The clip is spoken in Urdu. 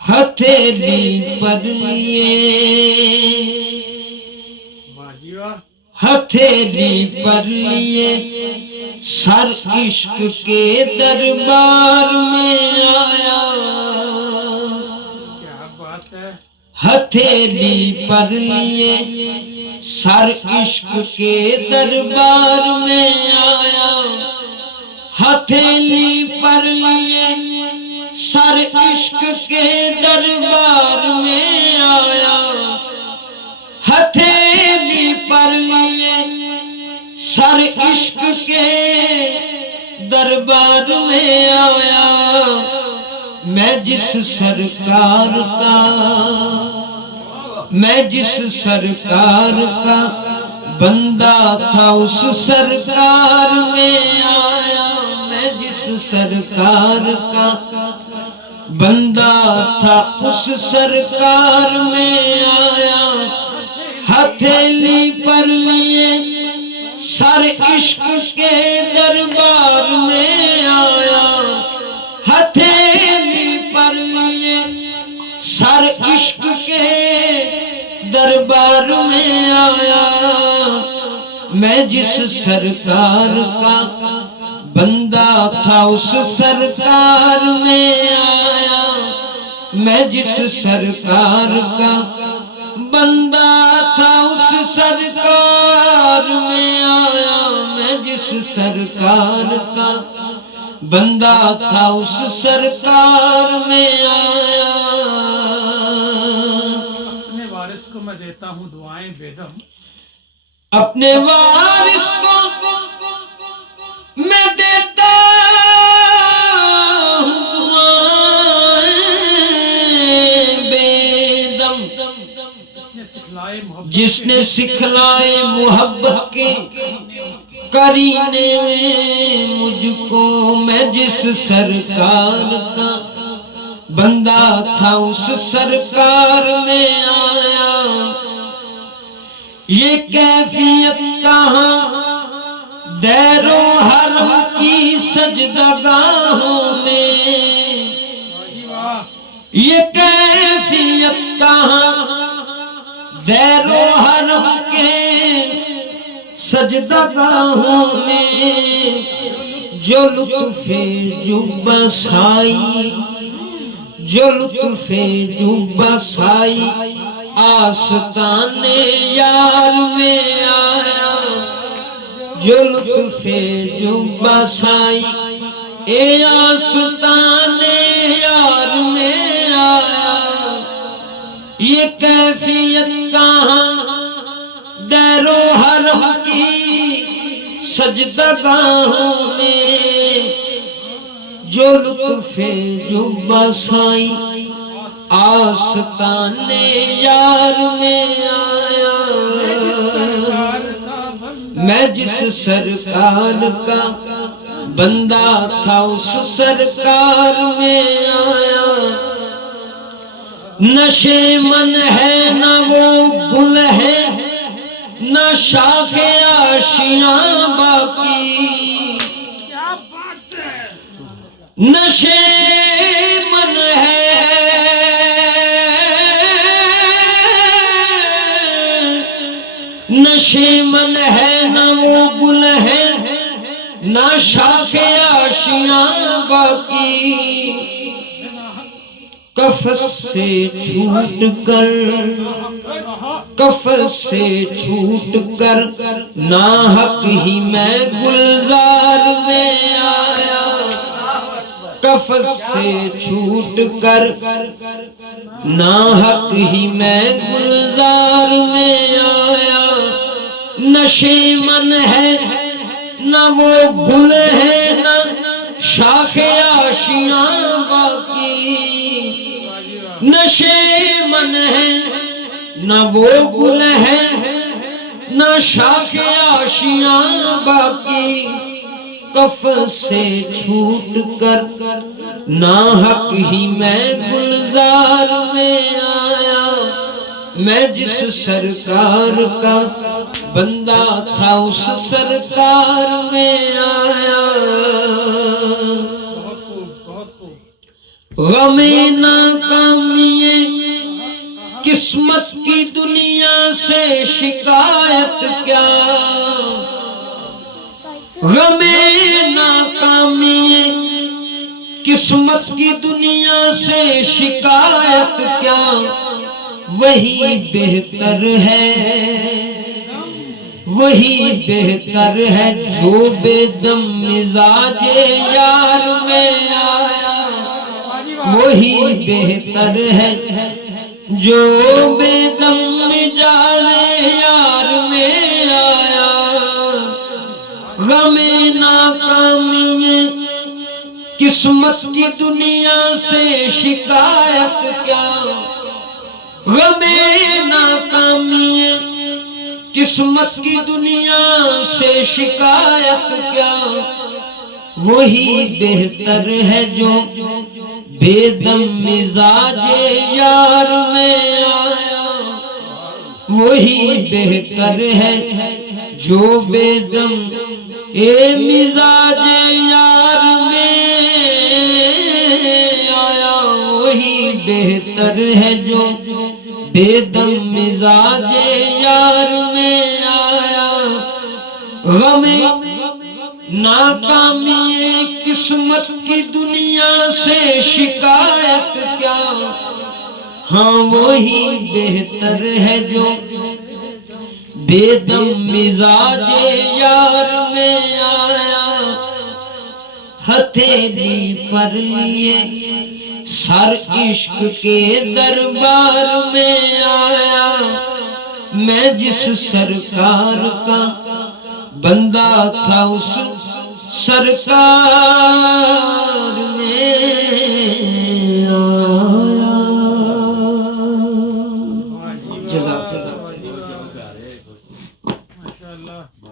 ہتھیلی پر لیے ہتھیلی پر لیے سر عشق کے دربار میں آیا ہتھیلی پر لیے سر عشق کے دربار میں آیا ہتھیلی پر لیے سر عشق کے دربار میں آیا ہتھیلی پر لیے سر عشق کے دربار میں آیا میں جس سرکار کا بندہ تھا اس سرکار میں آیا میں جس سرکار کا بندہ تھا اس سرکار میں آیا ہتھیلی پر لیے سر عشق کے دربار میں آیا ہتھیلی پر لیے سر عشق کے دربار میں آیا میں جس سرکار کا بندہ تھا اس سرکار میں آیا میں جس سرکار کا بندہ تھا اس سرکار میں آیا میں جس سرکار کا بندہ تھا اس سرکار میں آیا اپنے وارث کو میں دیتا ہوں دعائیں بیدم اپنے وارث کو میں دیتا ہوں دعائیں بیدم جس نے سکھلائے محبت کے کرینے میں مجھ کو میں جس سرکار کا بندہ تھا اس سرکار میں آیا یہ کیفیت کہاں دیر و حرم کی سجدگاہوں میں یہ کیفیت کہاں دیر و حرم کے سجدگاہوں میں جو لطف جب سائی جو لطف جب سائی آستان یار میں آیا جو لطف جب سائی اے آستان یار میں آیا یہ کیفیت کہاں دیر و حرم کی سجدگاہوں میں جو لطف جب سائی آستان یار میں آیا میں جس سرکار کا بندہ تھا اس سرکار میں آیا نشے من ہے نہ وہ گل ہے نہ شاخ آشیاں باقی نشے من ہے نشے من ہے نہ وہ گل ہے نہ شاخ آشیاں باقی کفس سے چھوٹ کر کفس سے چھوٹ کر ناحق ہی میں گلزار میں آیا کفس سے چھوٹ کر ناحق ہی میں گلزار میں آیا نشے من ہے نہ وہ گل ہے نہ شاخ آشیاں باقی نشے من ہے نہ وہ گل ہے نہ شاخ آشیاں باقی کفن سے چھوٹ کر ناحق ہی میں گلزار میں آیا، میں جس سرکار کا بندہ تھا اس سرکار میں آیا۔ بہت خوب، بہت خوب۔ غم ناکامی قسمت کی دنیا سے شکایت کیا، غم ناکامی قسمت کی دنیا سے شکایت کیا، وہی بہتر ہے، وہی بہتر ہے جو بے دم مزاج یار میں آیا، وہی بہتر ہے جو بے دم مزاج یار میں آیا۔ غم ناکامی قسمت کی دنیا سے شکایت کیا، غم ناکامی قسمت کی دنیا سے شکایت کیا، وہی بہتر ہے جو بے دم مزاج یار میں آیا، وہی بہتر ہے جو بے دم مزاج یار میں آیا، وہی بہتر ہے جو بے دم مزاج یار میں آیا۔ غم ناکامی قسمت کی دنیا سے شکایت کیا، ہاں وہی بہتر ہے جو بے دم مزاج یار میں آیا۔ ہتھیلی پر لیے سر عشق کے دربار میں آیا، میں جس سرکار کا بندہ تھا اس سرکار